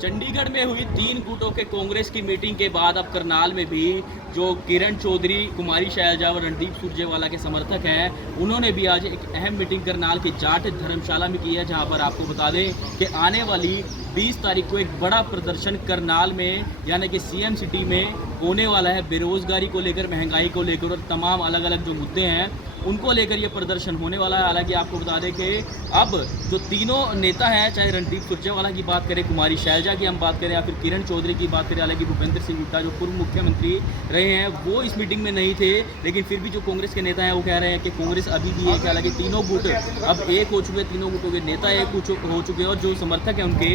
चंडीगढ़ में हुई 3 गुटों के कांग्रेस की मीटिंग के बाद अब करनाल में भी जो किरण चौधरी, कुमारी शैलजा और रणदीप सुरजेवाला के समर्थक हैं, उन्होंने भी आज एक अहम मीटिंग करनाल की जाट धर्मशाला में की है, जहां पर आपको बता दें कि आने वाली 20 तारीख को एक बड़ा प्रदर्शन करनाल में यानी कि सीएम सिटी में होने वाला है। बेरोजगारी को लेकर, महंगाई को लेकर और तमाम अलग अलग जो मुद्दे हैं उनको लेकर ये प्रदर्शन होने वाला है। हालांकि आपको बता दें कि अब जो तीनों नेता हैं, चाहे रणदीप सुरजेवाला की बात करें, कुमारी शैलजा की हम बात करें या फिर किरण चौधरी की बात करें, हालांकि भूपेंद्र सिंह हुड्डा जो पूर्व मुख्यमंत्री रहे हैं वो इस मीटिंग में नहीं थे, लेकिन फिर भी जो कांग्रेस के नेता हैं वो कह रहे हैं कि कांग्रेस अभी भी है। हालांकि तीनों गुट अब एक हो चुके हैं, तीनों गुटों के नेता एक हो चुके हैं और जो समर्थक हैं उनके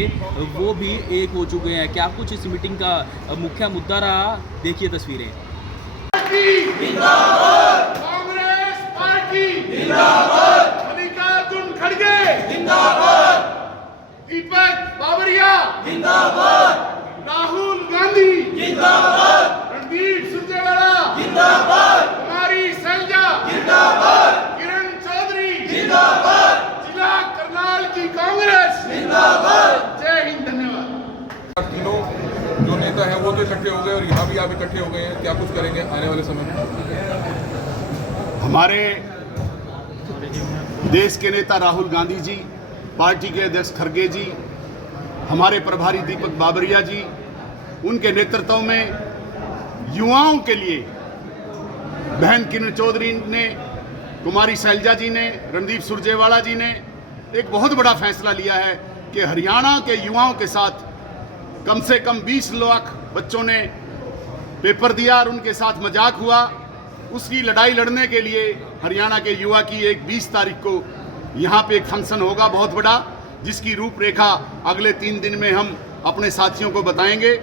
वो भी एक हो चुके हैं। क्या कुछ इस मीटिंग का मुख्य मुद्दा रहा, देखिए तस्वीरें। कांग्रेस पार्टी जिंदाबाद, मल्लिकार्जुन खड़गे जिंदाबाद, दीपक बाबरिया जिंदाबाद, राहुल गांधी जिंदाबाद, रणदीप सुरजेवाला जिंदाबाद, कुमारी शैलजा जिंदाबाद, किरण चौधरी जिंदाबाद, जिला करनाल की कांग्रेस जिंदाबाद। जय हिंद, धन्यवाद। तीनों जो नेता हैं वो तो इकट्ठे हो गए और यहाँ भी आप इकट्ठे हो गए हैं, क्या कुछ करेंगे आने वाले समय में? हमारे देश के नेता राहुल गांधी जी, पार्टी के अध्यक्ष खड़गे जी, हमारे प्रभारी दीपक बाबरिया जी, उनके नेतृत्व में युवाओं के लिए बहन किरण चौधरी ने, कुमारी शैलजा जी ने, रणदीप सुरजेवाला जी ने एक बहुत बड़ा फैसला लिया है कि हरियाणा के युवाओं के साथ कम से कम 20 लाख बच्चों ने पेपर दिया और उनके साथ मजाक हुआ। उसकी लड़ाई लड़ने के लिए हरियाणा के युवा की एक 20 तारीख को यहाँ पे एक फंक्शन होगा बहुत बड़ा, जिसकी रूपरेखा अगले 3 दिन में हम अपने साथियों को बताएंगे।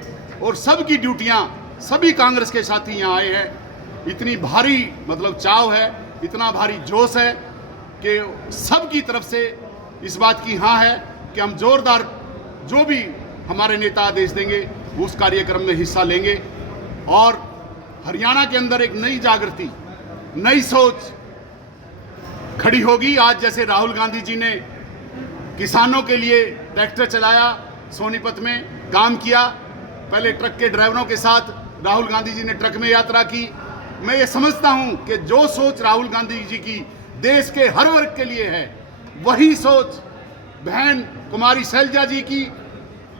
और सबकी ड्यूटियाँ, सभी कांग्रेस के साथी यहाँ आए हैं। इतनी भारी चाव है, इतना भारी जोश है कि सबकी तरफ से इस बात की हाँ है कि हम जोरदार जो भी हमारे नेता आदेश देंगे वो उस कार्यक्रम में हिस्सा लेंगे। और हरियाणा के अंदर एक नई जागृति, नई सोच खड़ी होगी। आज जैसे राहुल गांधी जी ने किसानों के लिए ट्रैक्टर चलाया, सोनीपत में काम किया, पहले ट्रक के ड्राइवरों के साथ राहुल गांधी जी ने ट्रक में यात्रा की। मैं ये समझता हूं कि जो सोच राहुल गांधी जी की देश के हर वर्ग के लिए है, वही सोच बहन कुमारी शैलजा जी की,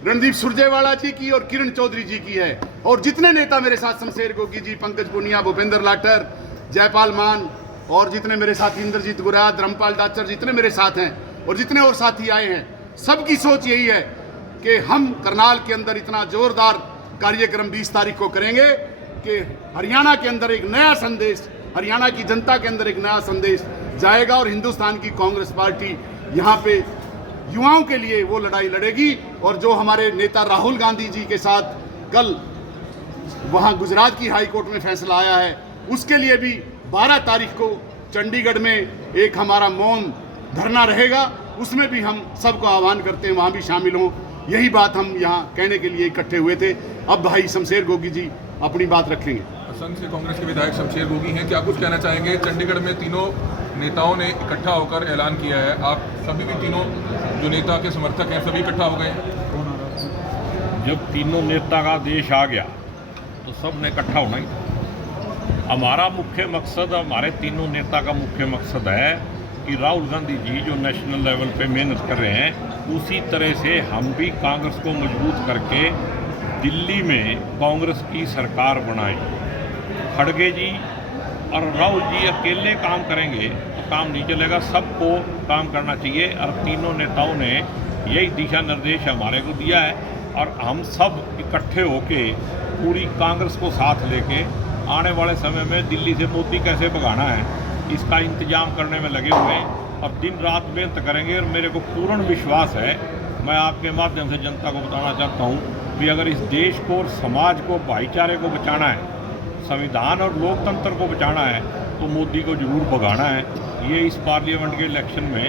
रणदीप सुरजेवाला जी की और किरण चौधरी जी की है। और जितने नेता मेरे साथ, शमशेर गोगी जी, पंकज पुनिया, भूपेंद्र लाटर, जयपाल मान और जितने मेरे साथ इंद्रजीत गुराद, धर्मपाल डाचर, जितने मेरे साथ हैं और जितने और साथी आए हैं, सबकी सोच यही है कि हम करनाल के अंदर इतना जोरदार कार्यक्रम 20 तारीख को करेंगे कि हरियाणा के अंदर एक नया संदेश, हरियाणा की जनता के अंदर एक नया संदेश जाएगा और हिंदुस्तान की कांग्रेस पार्टी यहाँ पे युवाओं के लिए वो लड़ाई लड़ेगी। और जो हमारे नेता राहुल गांधी जी के साथ कल वहाँ गुजरात की हाई कोर्ट में फैसला आया है, उसके लिए भी 12 तारीख को चंडीगढ़ में एक हमारा मौन धरना रहेगा। उसमें भी हम सबको आह्वान करते हैं वहाँ भी शामिल हों। यही बात हम यहाँ कहने के लिए इकट्ठे हुए थे। अब भाई शमशेर गोगी जी अपनी बात रखेंगे। असम से कांग्रेस के विधायक शमशेर गोगी हैं, क्या कुछ कहना चाहेंगे? चंडीगढ़ में तीनों नेताओं ने इकट्ठा होकर ऐलान किया है, आप सभी भी तीनों जो नेता के समर्थक हैं सभी इकट्ठा हो गए हैं। जब तीनों नेता का आदेश आ गया तो सब ने इकट्ठा होना ही था। हमारा मुख्य मकसद, हमारे तीनों नेता का मुख्य मकसद है कि राहुल गांधी जी जो नेशनल लेवल पे मेहनत कर रहे हैं, उसी तरह से हम भी कांग्रेस को मजबूत करके दिल्ली में कांग्रेस की सरकार बनाएं। खड़गे जी और राहुल जी अकेले काम करेंगे तो काम नहीं चलेगा, सबको काम करना चाहिए। और तीनों नेताओं ने यही दिशा निर्देश हमारे को दिया है और हम सब इकट्ठे होके पूरी कांग्रेस को साथ लेके आने वाले समय में दिल्ली से मोदी कैसे भगाना है, इसका इंतजाम करने में लगे हुए हैं और दिन रात मेहनत करेंगे। और मेरे को पूर्ण विश्वास है, मैं आपके माध्यम से जनता को बताना चाहता हूँ कि अगर इस देश को और समाज को, भाईचारे को बचाना है, संविधान और लोकतंत्र को बचाना है, तो मोदी को जरूर भगाना है। ये इस पार्लियामेंट के इलेक्शन में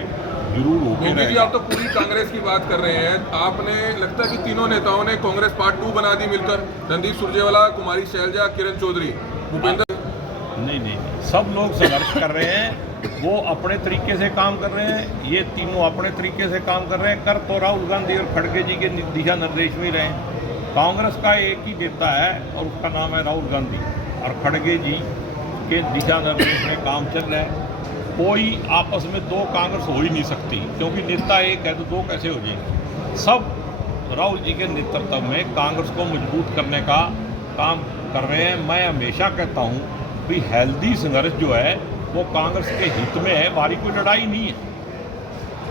जरूर होके मोदी जी, रहेगा। आप तो पूरी कांग्रेस की बात कर रहे हैं, आपने लगता है कि तीनों नेताओं ने कांग्रेस पार्ट 2 बना दी मिलकर, रणदीप सुरजेवाला, कुमारी शैलजा, किरण चौधरी, भूपेंद्र। नहीं, सब लोग संघर्ष कर रहे हैं, वो अपने तरीके से काम कर रहे हैं, ये तीनों अपने तरीके से काम कर रहे हैं। कर तो राहुल गांधी और खड़गे जी के दिशा निर्देश में रहे हैं। कांग्रेस का एक ही नेता है और उसका नाम है राहुल गांधी, और खड़गे जी के दिशा निर्देश में काम चल रहा है। कोई आपस में दो कांग्रेस हो ही नहीं सकती, क्योंकि नेता एक है तो दो कैसे हो जाएंगे। सब राहुल जी के नेतृत्व में कांग्रेस को मजबूत करने का काम कर रहे हैं। मैं हमेशा कहता हूँ कि हेल्दी संघर्ष जो है वो कांग्रेस के हित में है, हमारी कोई लड़ाई नहीं है,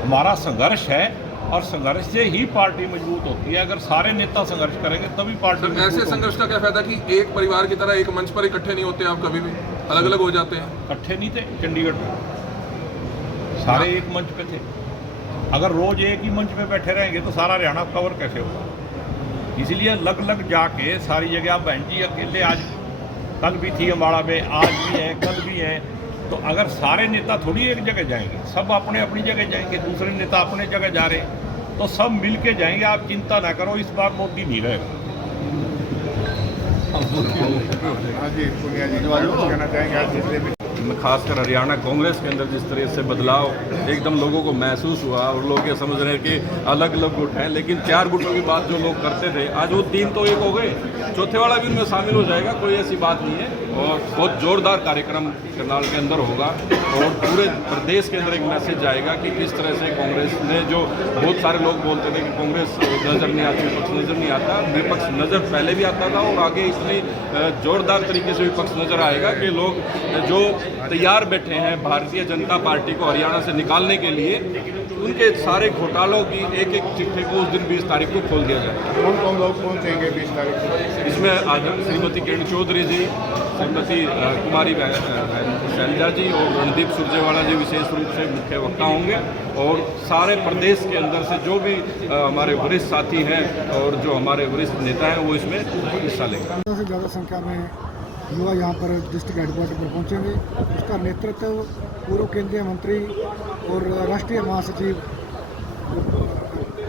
हमारा संघर्ष है, और संघर्ष से ही पार्टी मजबूत होती है। अगर सारे नेता संघर्ष करेंगे तभी पार्टी सर, ऐसे संघर्ष का क्या फायदा कि एक परिवार की तरह एक मंच पर इकट्ठे नहीं होते आप, कभी भी अलग अलग हो जाते हैं। इकट्ठे नहीं थे चंडीगढ़ में, सारे एक मंच पे थे। अगर रोज एक ही मंच पे बैठे रहेंगे तो सारा हरियाणा कवर कैसे होगा? इसलिए अलग अलग जाके सारी जगह, आप बहन जी अकेले आज कल भी थी अम्बाड़ा में, आज भी है, कल भी है, तो अगर सारे नेता थोड़ी एक जगह जाएंगे, सब अपने अपनी जगह जाएंगे, दूसरे नेता अपने जगह जा रहे हैं, तो सब मिल के जाएंगे। आप चिंता ना करो, इस बार मोदी नहीं रहेगा। खासकर हरियाणा कांग्रेस के अंदर जिस तरह से बदलाव एकदम लोगों को महसूस हुआ, और लोग ये समझ रहे हैं कि अलग अलग गुट हैं, लेकिन 4 गुटों की बात जो लोग करते थे आज वो 3 तो 1 हो गए, चौथे वाला भी उनमें शामिल हो जाएगा, कोई ऐसी बात नहीं है। और बहुत ज़ोरदार कार्यक्रम करनाल के अंदर होगा, और पूरे प्रदेश के अंदर एक मैसेज जाएगा कि किस तरह से कांग्रेस ने, जो बहुत सारे लोग बोलते थे कि कांग्रेस नज़र नहीं आती, विपक्ष नज़र नहीं आता, विपक्ष नज़र पहले भी आता था और आगे इतनी ज़ोरदार तरीके से विपक्ष नज़र आएगा कि लोग जो तैयार बैठे हैं भारतीय जनता पार्टी को हरियाणा से निकालने के लिए, उनके सारे घोटालों की एक एक चिट्ठी को उस दिन 20 तारीख को खोल दिया जाएगा। कौन कौन लोग पहुँचेंगे 20 तारीख को? इसमें आज श्रीमती किरण चौधरी जी, श्रीमती कुमारी शैलजा जी और रणदीप सुरजेवाला जी विशेष रूप से मुख्य वक्ता होंगे, और सारे प्रदेश के अंदर से जो भी हमारे वरिष्ठ साथी हैं और जो हमारे वरिष्ठ नेता हैं वो इसमें हिस्सा लेंगे। ज़्यादा से ज़्यादा संख्या में युवा यहाँ पर डिस्ट्रिक्ट हेडक्वार्टर पर पहुँचेंगे। उसका नेतृत्व पूर्व केंद्रीय मंत्री और राष्ट्रीय महासचिव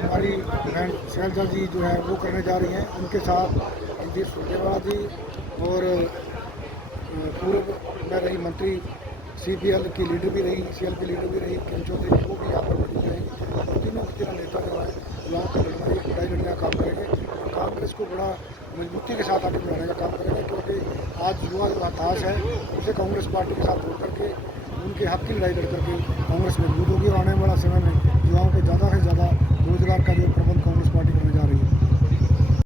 हमारी बहन शैलजा जी जो है वो करने जा रही हैं। उनके साथ रणदीप सुरजेवाला जी और पूर्व में रही मंत्री CPL की लीडर भी रही, CL की लीडर भी रही किरण चौधरी, वो भी यहाँ पर मौजूद रहेंगे। और तीनों नेता जो है युवाओं का लड़ाई लड़ने का काम करेंगे, और कांग्रेस को बड़ा मजबूती के साथ आगे बढ़ाने का काम करेंगे, क्योंकि आज युवा जो हताश है उसे कांग्रेस पार्टी के साथ जोड़ करके उनके हक की लड़ाई लड़ करके कांग्रेस मजबूत होगी, और आने वाला समय में युवाओं के ज़्यादा से ज़्यादा रोजगार का जो प्रबंध कांग्रेस पार्टी करने जा रही है।